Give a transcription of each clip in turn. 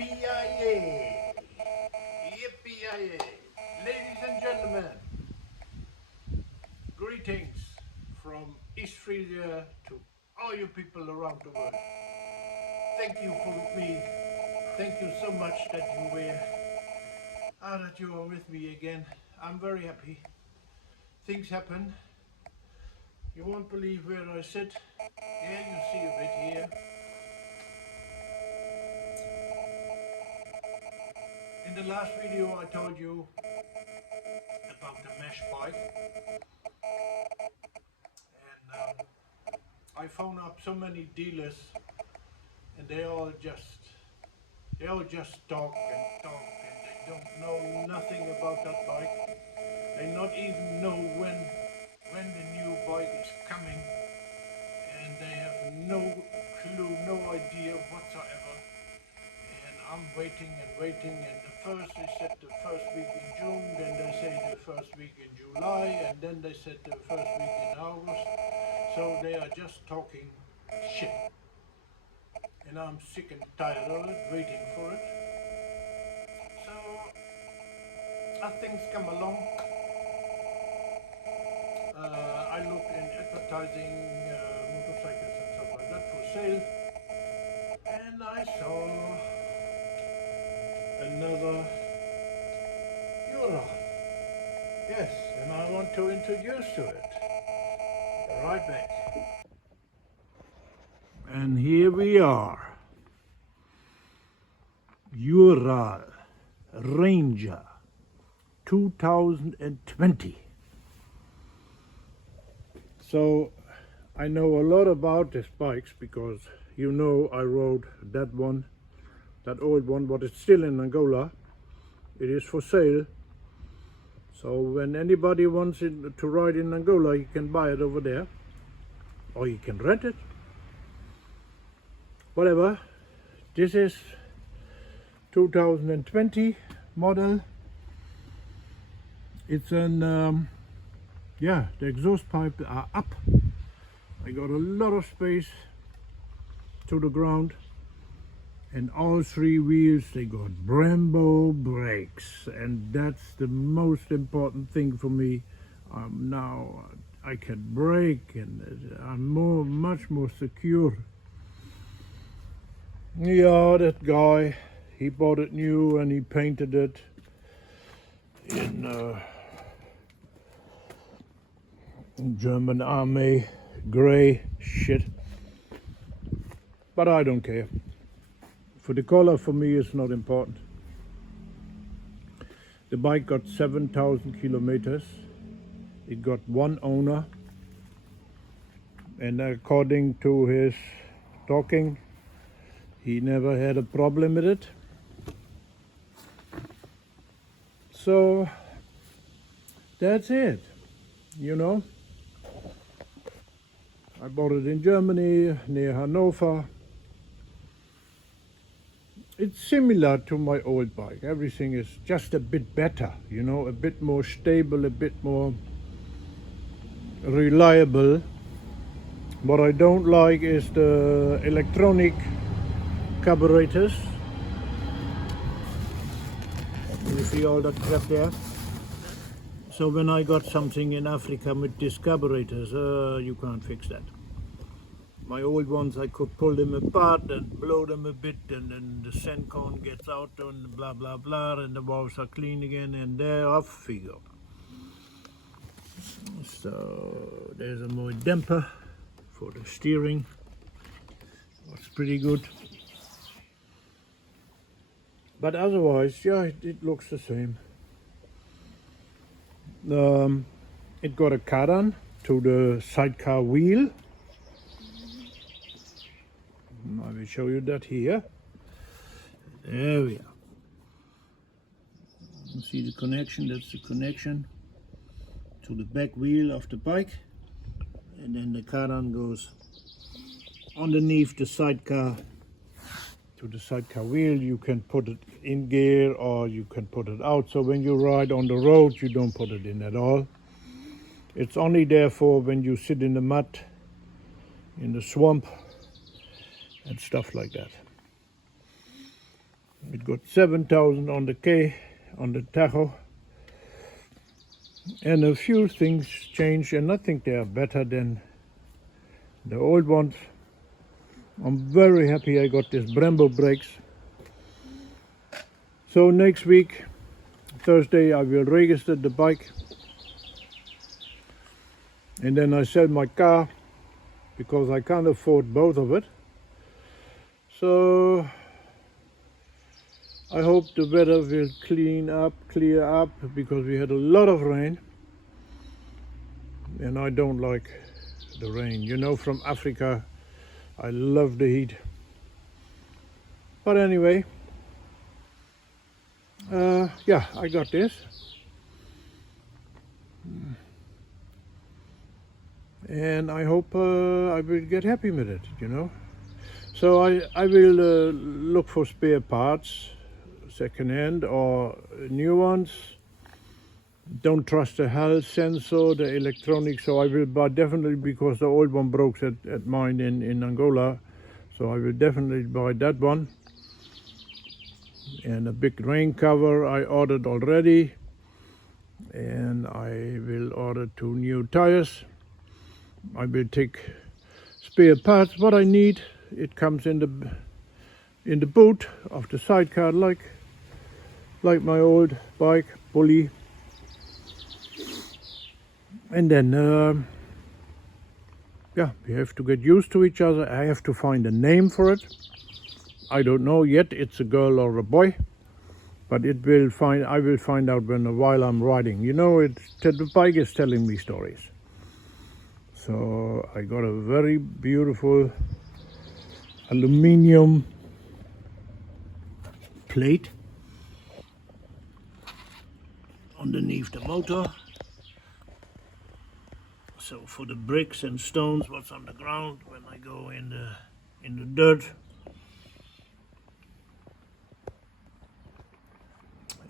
Yippee-yi-yay! Yippee-yi-yay! Ladies and gentlemen, greetings from Australia to all you people around the world. Thank you for me. Thank you so much that you are with me again. I'm very happy. Things happen. You won't believe where I sit. Yeah, you see a bit here. In the last video I told you about the mesh bike, and I phone up so many dealers and they all just talk and talk, and they don't know nothing about that bike. They not even know when the new bike is coming, and they have no clue, no idea whatsoever. And I'm waiting and waiting, and first they said the first week in June, then they say the first week in July, and then they said the first week in August. So they are just talking shit. And I'm sick and tired of it, waiting for it. So as things come along, I look in advertising motorcycles and stuff like that for sale, and I saw another Ural. Yes, and I want to introduce to it. Right back. And here we are. Ural Ranger 2020. So I know a lot about these bikes because you know I rode that one, that old one, but it's still in Angola. It is for sale. So when anybody wants it to ride in Angola, you can buy it over there, or you can rent it. Whatever. This is 2020 model. It's an yeah, the exhaust pipes are up. I got a lot of space to the ground, and all three wheels, they got Brembo brakes, and that's the most important thing for me. Now I can brake, and I'm much more secure. Yeah, that guy, he bought it new and he painted it in German army gray shit, but I don't care. For the color, for me, it's not important. The bike got 7,000 kilometers. It got one owner, and according to his talking, he never had a problem with it. So that's it, you know. I bought it in Germany, near Hanover. It's similar to my old bike. Everything is just a bit better, you know, a bit more stable, a bit more reliable. What I don't like is the electronic carburetors. You see all that crap there? So when I got something in Africa with these carburetors, you can't fix that. My old ones, I could pull them apart and blow them a bit, and then the sand cone gets out and blah blah blah, and the valves are clean again, and they're off we go. So there's a more damper for the steering. It's pretty good. But otherwise, yeah, it looks the same. It got a cardan to the sidecar wheel. I will show you that here. There we are. You see the connection, that's the connection to the back wheel of the bike. And then the cardan goes underneath the sidecar to the sidecar wheel. You can put it in gear or you can put it out. So when you ride on the road, you don't put it in at all. It's only there for when you sit in the mud, in the swamp, and stuff like that. It got 7,000 on the K, on the Tahoe, and a few things changed, and I think they are better than the old ones. I'm very happy I got this Brembo brakes. So next week, Thursday, I will register the bike, and then I sell my car because I can't afford both of it. So I hope the weather will clear up, because we had a lot of rain, and I don't like the rain. You know, from Africa, I love the heat. But anyway, yeah, I got this. And I hope I will get happy with it, you know. So I will look for spare parts, second hand or new ones. Don't trust the health sensor, the electronics, so I will buy definitely, because the old one broke at mine in Angola. So I will definitely buy that one. And a big rain cover I ordered already. And I will order 2 new tires. I will take spare parts, what I need. It comes in the boot of the sidecar, like my old bike, Bully. And then, yeah, we have to get used to each other. I have to find a name for it. I don't know yet, it's a girl or a boy, but I will find out while I'm riding. You know, the bike is telling me stories. So I got a very beautiful aluminium plate underneath the motor. So for the bricks and stones, what's on the ground when I go in the dirt.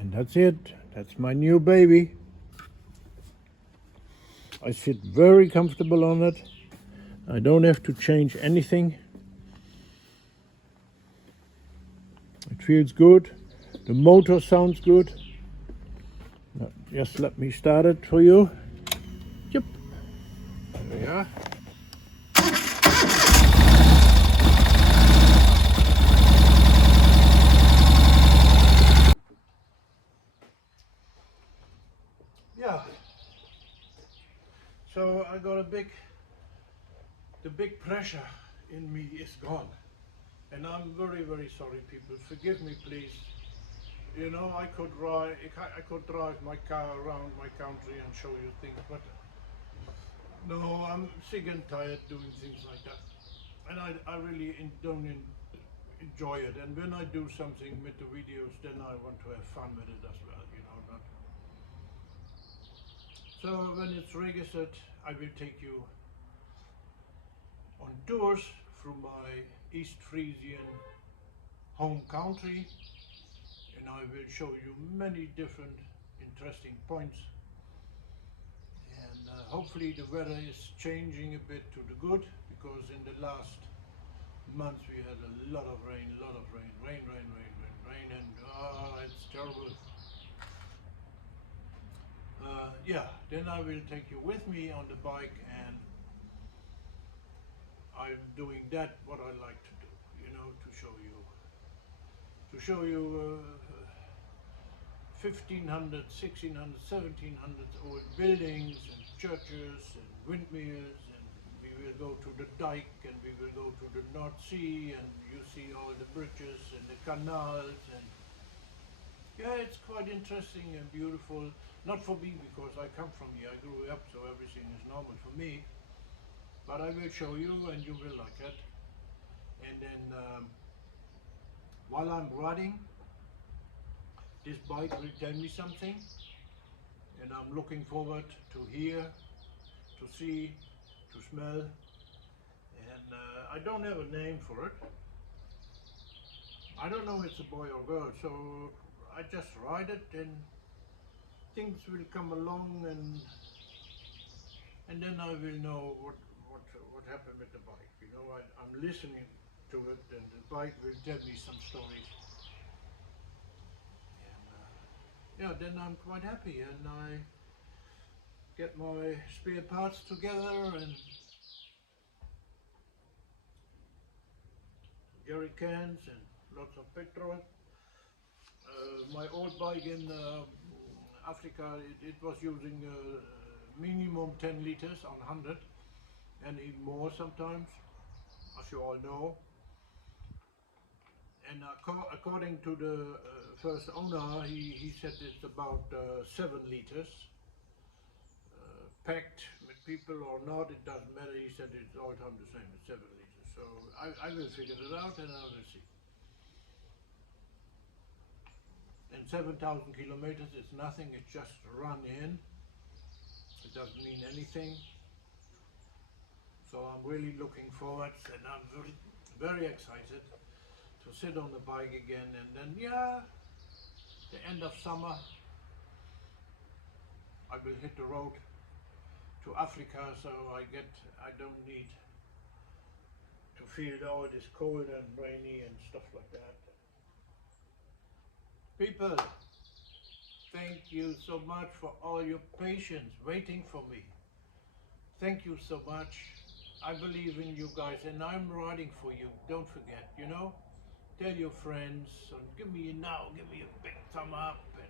And that's it. That's my new baby. I sit very comfortable on it. I don't have to change anything. It feels good. The motor sounds good. Now, just let me start it for you. Yep. There we are. Yeah. So I got the big pressure in me is gone. And I'm very, very sorry, people. Forgive me, please. You know, I could drive my car around my country and show you things, but no, I'm sick and tired doing things like that. And I really don't enjoy it. And when I do something with the videos, then I want to have fun with it as well, you know. So when it's registered, I will take you on tours through my East Frisian home country, and I will show you many different interesting points. And hopefully the weather is changing a bit to the good, because in the last months we had a lot of rain, and it's terrible. Yeah, then I will take you with me on the bike, and I'm doing that what I like to do, you know, to show you 1500, 1600, 1700 old buildings and churches and windmills, and we will go to the dike, and we will go to the North Sea, and you see all the bridges and the canals, and yeah, it's quite interesting and beautiful. Not for me, because I come from here, I grew up, so everything is normal for me. But I will show you, and you will like it. And then while I'm riding, this bike will tell me something, and I'm looking forward to hear, to see, to smell. And I don't have a name for it. I don't know if it's a boy or girl, so I just ride it, and things will come along, and then I will know what happened with the bike. You know, I'm listening to it, and the bike will tell me some stories. yeah, then I'm quite happy, and I get my spare parts together and jerry cans and lots of petrol. My old bike in Africa, it was using minimum 10 liters on 100 and even more sometimes, as you all know. And according to the first owner, he said it's about 7 liters. Packed with people or not, it doesn't matter. He said it's all time the same, it's 7 liters. So I will figure it out and I will see. And 7,000 kilometers is nothing, it's just run in. It doesn't mean anything. So I'm really looking forward, and I'm very, very excited to sit on the bike again, and then yeah, the end of summer I will hit the road to Africa, so I don't need to feel oh it is cold and rainy and stuff like that. People, thank you so much for all your patience waiting for me. Thank you so much. I believe in you guys and I'm riding for you. Don't forget, you know? Tell your friends and give me a big thumb up and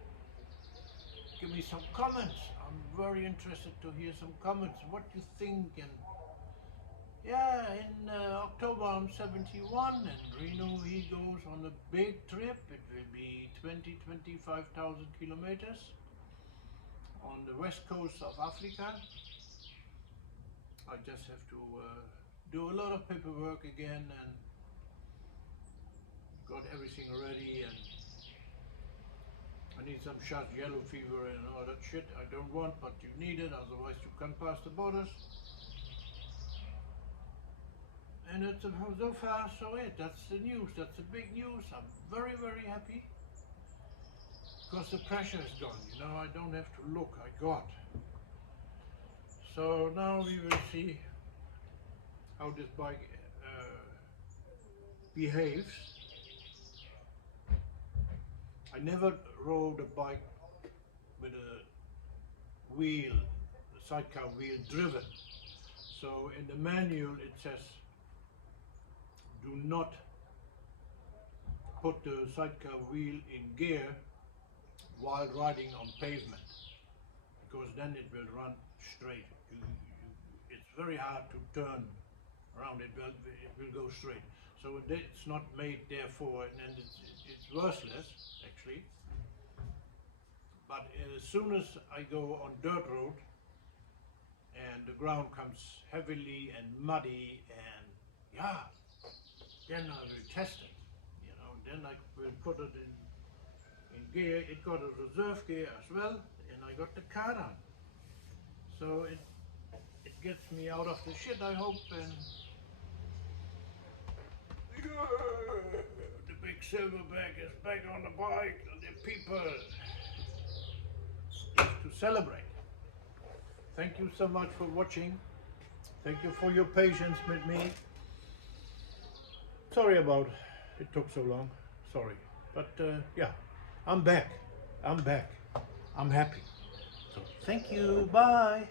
give me some comments. I'm very interested to hear some comments. What you think, and yeah, in October I'm 71 and Reno he goes on a big trip. It will be 25,000 kilometers on the west coast of Africa. I just have to do a lot of paperwork again and got everything ready, and I need some shots, yellow fever and all that shit I don't want, but you need it, otherwise you can't pass the borders. And it's so far so it. That's the news, that's the big news. I'm very, very happy because the pressure is gone, you know, I don't have to look, I got. So now we will see how this bike behaves. I never rode a bike with a wheel, a sidecar wheel driven. So in the manual it says do not put the sidecar wheel in gear while riding on pavement, because then it will run straight. It's very hard to turn around, it will go straight. So it's not made therefore, and it's worthless actually. But as soon as I go on dirt road and the ground comes heavily and muddy, and yeah, then I will test it, you know, then I will put it in gear. It got a reserve gear as well, and I got the car on. So it gets me out of the shit, I hope, and yeah, the big silverback is back on the bike, and the people to celebrate. Thank you so much for watching. Thank you for your patience with me. Sorry about it took so long. Sorry. But yeah, I'm back. I'm happy. So thank you. Bye.